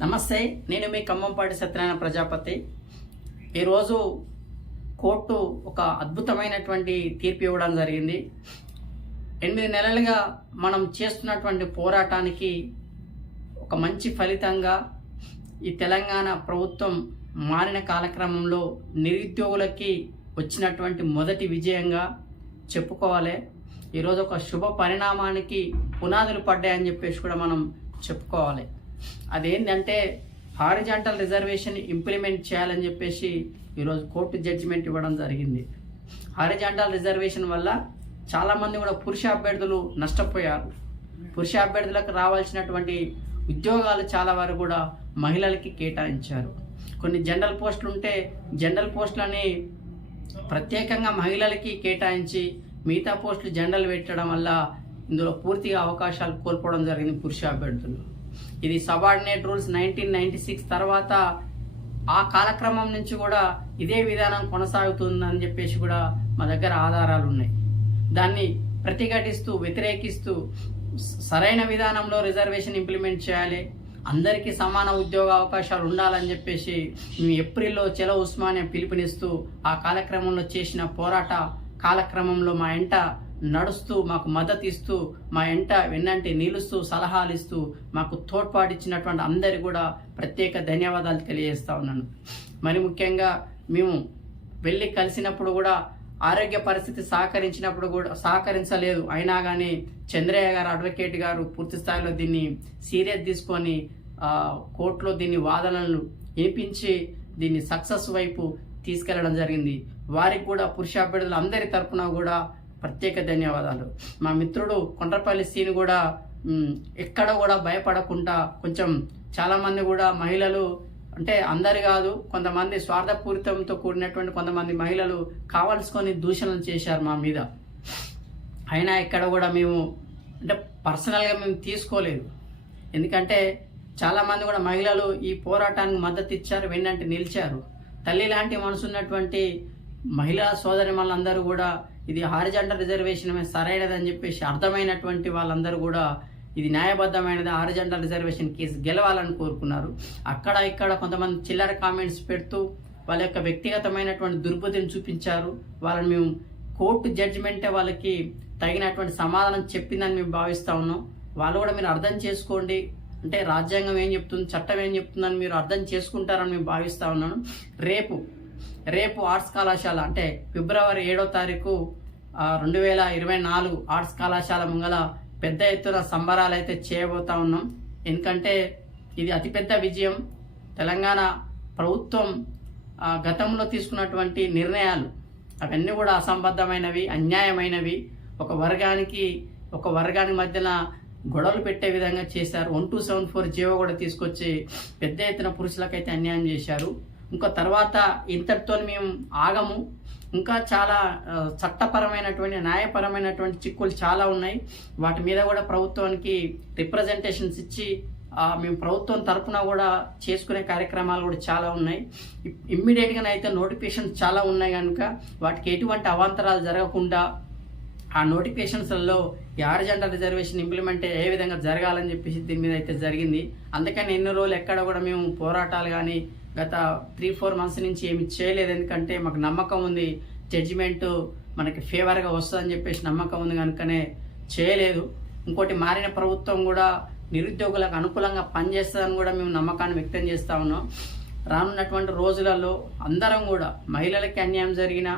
నమస్తే నేను మీ ఖమ్మంపాటి సత్యనారాయణ ప్రజాపతి. ఈరోజు కోర్టు ఒక అద్భుతమైనటువంటి తీర్పు ఇవ్వడం జరిగింది. ఎనిమిది నెలలుగా మనం చేస్తున్నటువంటి పోరాటానికి ఒక మంచి ఫలితంగా ఈ తెలంగాణ ప్రభుత్వం మారిన కాలక్రమంలో నిరుద్యోగులకి వచ్చినటువంటి మొదటి విజయంగా చెప్పుకోవాలి. ఈరోజు ఒక శుభ పరిణామానికి పునాదులు పడ్డాయని చెప్పేసి కూడా మనం చెప్పుకోవాలి. అదేంటంటే హారిజాంటల్ రిజర్వేషన్ ఇంప్లిమెంట్ చేయాలని చెప్పేసి ఈరోజు కోర్టు జడ్జిమెంట్ ఇవ్వడం జరిగింది. హారిజాంటల్ రిజర్వేషన్ వల్ల చాలామంది కూడా పురుష అభ్యర్థులు నష్టపోయారు. పురుష అభ్యర్థులకు రావాల్సినటువంటి ఉద్యోగాలు చాలా వరకు కూడా మహిళలకి కేటాయించారు. కొన్ని జనరల్ పోస్టులు ఉంటే జనరల్ పోస్టులని ప్రత్యేకంగా మహిళలకి కేటాయించి మిగతా పోస్టులు జనరల్ పెట్టడం వల్ల ఇందులో పూర్తిగా అవకాశాలు కోల్పోవడం జరిగింది పురుష అభ్యర్థులు. ఇది subordinate rules nineteen ninety six తర్వాత ఆ కాలక్రమం నుంచి కూడా ఇదే విధానం కొనసాగుతుందని చెప్పేసి కూడా మా దగ్గర ఆధారాలు ఉన్నాయి. దాన్ని ప్రతిఘటిస్తూ వ్యతిరేకిస్తూ సరైన విధానంలో రిజర్వేషన్ ఇంప్లిమెంట్ చేయాలి. అందరికీ సమాన ఉద్యోగ అవకాశాలు ఉండాలని చెప్పేసి మేము ఏప్రిల్లో చెల ఉస్మానియా పిలుపునిస్తూ ఆ కాలక్రమంలో చేసిన పోరాట కాలక్రమంలో మా ఎంట నడుస్తూ మాకు మద్దతు ఇస్తూ మా ఎంట వెన్నంటి నిలుస్తూ సలహాలు ఇస్తూ మాకు తోడ్పాటిచ్చినటువంటి అందరి కూడా ప్రత్యేక ధన్యవాదాలు తెలియజేస్తా ఉన్నాను. మరి ముఖ్యంగా మేము వెళ్ళి కలిసినప్పుడు కూడా ఆరోగ్య పరిస్థితి సహకరించినప్పుడు కూడా సహకరించలేదు. అయినా కానీ చంద్రయ్య గారు అడ్వకేట్ గారు పూర్తి స్థాయిలో దీన్ని సీరియస్ తీసుకొని కోర్టులో దీన్ని వాదనలను వినిపించి దీన్ని సక్సెస్ వైపు తీసుకెళ్ళడం జరిగింది. వారికి కూడా పురుష అభ్యర్థులు అందరి తరఫున కూడా ప్రత్యేక ధన్యవాదాలు. మా మిత్రుడు కొండ్రపల్లి సీన్ కూడా ఎక్కడ కూడా భయపడకుండా కొంచెం చాలామంది కూడా మహిళలు అంటే అందరు కాదు కొంతమంది స్వార్థపూరితంతో కూడినటువంటి కొంతమంది మహిళలు కావలసుకొని దూషణలు చేశారు మా మీద. అయినా ఎక్కడ కూడా మేము అంటే పర్సనల్గా మేము తీసుకోలేదు. ఎందుకంటే చాలామంది కూడా మహిళలు ఈ పోరాటానికి మద్దతు ఇచ్చారు వెన్నంటే నిలిచారు. తల్లి లాంటి మనసు ఉన్నటువంటి మహిళా సోదరి వాళ్ళందరూ కూడా ఇది హారిజంటల్ రిజర్వేషన్ సరైనదని చెప్పేసి అర్థమైనటువంటి వాళ్ళందరూ కూడా ఇది న్యాయబద్ధమైనది హారిజంటల్ రిజర్వేషన్ కేసు గెలవాలని కోరుకున్నారు. అక్కడ ఇక్కడ కొంతమంది చిల్లర కామెంట్స్ పెడుతూ వాళ్ళ యొక్క వ్యక్తిగతమైనటువంటి దుర్బుద్ధిని చూపించారు. వాళ్ళని మేము కోర్టు జడ్జిమెంటే వాళ్ళకి తగినటువంటి సమాధానం చెప్పిందని మేము భావిస్తా ఉన్నాం. వాళ్ళు కూడా మీరు అర్థం చేసుకోండి. అంటే రాజ్యాంగం ఏం చెప్తుంది చట్టం ఏం చెప్తుందని మీరు అర్థం చేసుకుంటారని మేము భావిస్తా ఉన్నాను రేపు రేపు ఆర్ట్స్ కళాశాల అంటే ఫిబ్రవరి ఏడో తారీఖు రెండు వేల ఇరవై నాలుగు ఆర్ట్స్ కళాశాల ముంగల పెద్ద ఎత్తున సంబరాలు అయితే చేయబోతా ఉన్నాం. ఎందుకంటే ఇది అతిపెద్ద విజయం. తెలంగాణ ప్రభుత్వం గతంలో తీసుకున్నటువంటి నిర్ణయాలు అవన్నీ కూడా అసంబద్ధమైనవి అన్యాయమైనవి. ఒక వర్గానికి ఒక వర్గానికి మధ్యన గొడవలు పెట్టే విధంగా చేశారు. One two seven four GO కూడా తీసుకొచ్చి పెద్ద ఎత్తున పురుషులకైతే అన్యాయం చేశారు. ఇంకా తర్వాత ఇంతటితో మేము ఆగము. ఇంకా చాలా చట్టపరమైనటువంటి న్యాయపరమైనటువంటి చిక్కులు చాలా ఉన్నాయి. వాటి మీద కూడా ప్రభుత్వానికి రిప్రజెంటేషన్స్ ఇచ్చి మేము ప్రభుత్వం తరఫున కూడా చేసుకునే కార్యక్రమాలు కూడా చాలా ఉన్నాయి. ఇమ్మీడియట్గా అయితే నోటిఫికేషన్స్ చాలా ఉన్నాయి కనుక వాటికి ఎటువంటి అవాంతరాలు జరగకుండా ఆ నోటిఫికేషన్స్లలో ఈ రిజర్వేషన్ ఇంప్లిమెంట్ ఏ విధంగా జరగాలని చెప్పేసి దీని మీద అయితే జరిగింది. అందుకని ఎన్ని రోజులు ఎక్కడ కూడా మేము పోరాటాలు కానీ గత త్రీ ఫోర్ మంత్స్ నుంచి ఏమి చేయలేదు. ఎందుకంటే మాకు నమ్మకం ఉంది. జడ్జిమెంట్ మనకి ఫేవర్గా వస్తుందని చెప్పేసి నమ్మకం ఉంది కనుకనే చేయలేదు. ఇంకోటి మారిన ప్రభుత్వం కూడా నిరుద్యోగులకు అనుకూలంగా పనిచేస్తుందని కూడా మేము నమ్మకాన్ని వ్యక్తం చేస్తా ఉన్నాం. రానున్నటువంటి రోజులలో అందరం కూడా మహిళలకి అన్యాయం జరిగినా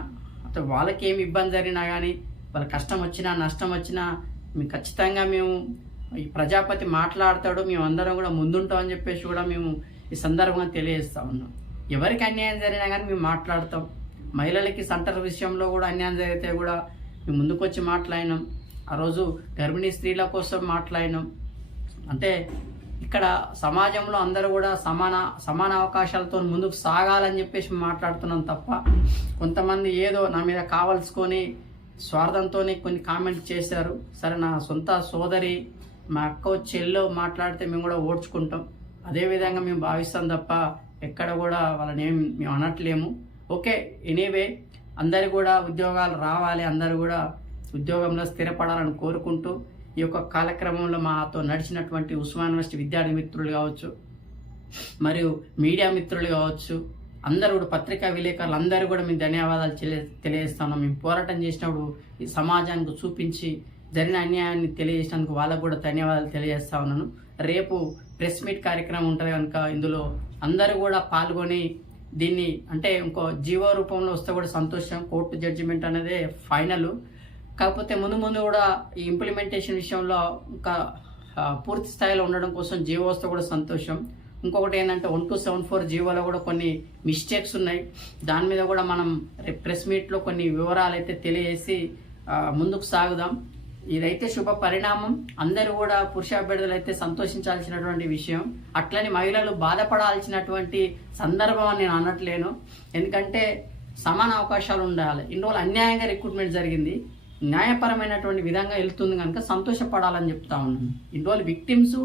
అటు వాళ్ళకి ఏమి ఇబ్బంది జరిగినా కానీ వాళ్ళ కష్టం వచ్చినా నష్టం వచ్చినా మేము ఖచ్చితంగా మేము ఈ ప్రజాపతి మాట్లాడతాడు. మేము అందరం కూడా ముందుంటామని చెప్పేసి కూడా మేము ఈ సందర్భంగా తెలియజేస్తా ఉన్నాం. ఎవరికి అన్యాయం జరిగినా కానీ మేము మాట్లాడతాం. మహిళలకి సెంటర్ విషయంలో కూడా అన్యాయం జరిగితే కూడా మేము ముందుకొచ్చి మాట్లాడినాం. ఆ రోజు గర్భిణీ స్త్రీల కోసం మాట్లాడినాం. అంటే ఇక్కడ సమాజంలో అందరూ కూడా సమాన సమాన అవకాశాలతో ముందుకు సాగాలని చెప్పేసి మాట్లాడుతున్నాం తప్ప కొంతమంది ఏదో నా మీద కావలసుకొని స్వార్థంతో కొన్ని కామెంట్ చేశారు. సరే నా సొంత సోదరి మా అక్క చెల్లో మాట్లాడితే మేము కూడా ఓడ్చుకుంటాం. అదేవిధంగా మేము భావిస్తాం తప్ప ఎక్కడ కూడా వాళ్ళని ఏం మేము అనట్లేము. ఓకే ఎనీవే అందరు కూడా ఉద్యోగాలు రావాలి అందరూ కూడా ఉద్యోగంలో స్థిరపడాలని కోరుకుంటూ ఈ యొక్క కాలక్రమంలో మాతో నడిచినటువంటి ఉస్మాన్ యూనివర్సిటీ విద్యార్థి మిత్రులు కావచ్చు మరియు మీడియా మిత్రులు కావచ్చు అందరూ కూడా పత్రికా విలేకరులు అందరూ కూడా మేము ధన్యవాదాలు తెలియ తెలియజేస్తున్నాం మేము పోరాటం చేసినప్పుడు ఈ సమాజానికి చూపించి జరిగిన అన్యాయాన్ని తెలియజేసినందుకు వాళ్ళకు కూడా ధన్యవాదాలు తెలియజేస్తా ఉన్నాను. రేపు ప్రెస్ మీట్ కార్యక్రమం ఉంటుంది కనుక ఇందులో అందరూ కూడా పాల్గొని దీన్ని అంటే ఇంకో జీవో రూపంలో వస్తే కూడా సంతోషం కోర్టు జడ్జిమెంట్ అనేది ఫైనల్. కాకపోతే ముందు ముందు కూడా ఈ ఇంప్లిమెంటేషన్ విషయంలో ఇంకా పూర్తి స్థాయిలో ఉండడం కోసం జీవో వస్తే కూడా సంతోషం. ఇంకొకటి ఏంటంటే వన్ టూ సెవెన్ ఫోర్ జీవోలో కూడా కొన్ని మిస్టేక్స్ ఉన్నాయి. దాని మీద కూడా మనం ప్రెస్ మీట్లో కొన్ని వివరాలు అయితే తెలియజేసి ముందుకు సాగుదాం. ఇదైతే శుభ పరిణామం. అందరూ కూడా పురుష అభ్యర్థులు అయితే సంతోషించాల్సినటువంటి విషయం. అట్లని మహిళలు బాధపడాల్సినటువంటి సందర్భం అని నేను అనట్లేను. ఎందుకంటే సమాన అవకాశాలు ఉండాలి. ఇన్ని రోజులు అన్యాయంగా రిక్రూట్మెంట్ జరిగింది. న్యాయపరమైనటువంటి విధంగా వెళ్తుంది కనుక సంతోషపడాలని చెప్తా ఉన్నాను. ఇన్ని రోజులు విక్టిమ్స్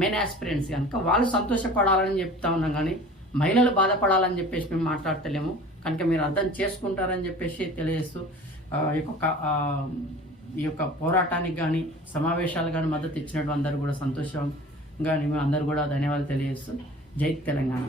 మెన్ ఆస్పిరెంట్స్ కనుక వాళ్ళు సంతోషపడాలని చెప్తా ఉన్నాం కానీ మహిళలు బాధపడాలని చెప్పేసి మేము మాట్లాడతలేము. కనుక మీరు అర్థం చేసుకుంటారని చెప్పేసి తెలియజేస్తూ ఈ యొక్క ఈ యొక్క పోరాటానికి కానీ సమావేశాలు కానీ మద్దతు ఇచ్చినట్టు అందరూ కూడా సంతోషంగా మేము అందరూ కూడా ధన్యవాదాలు తెలియజేస్తూ జై తెలంగాణ.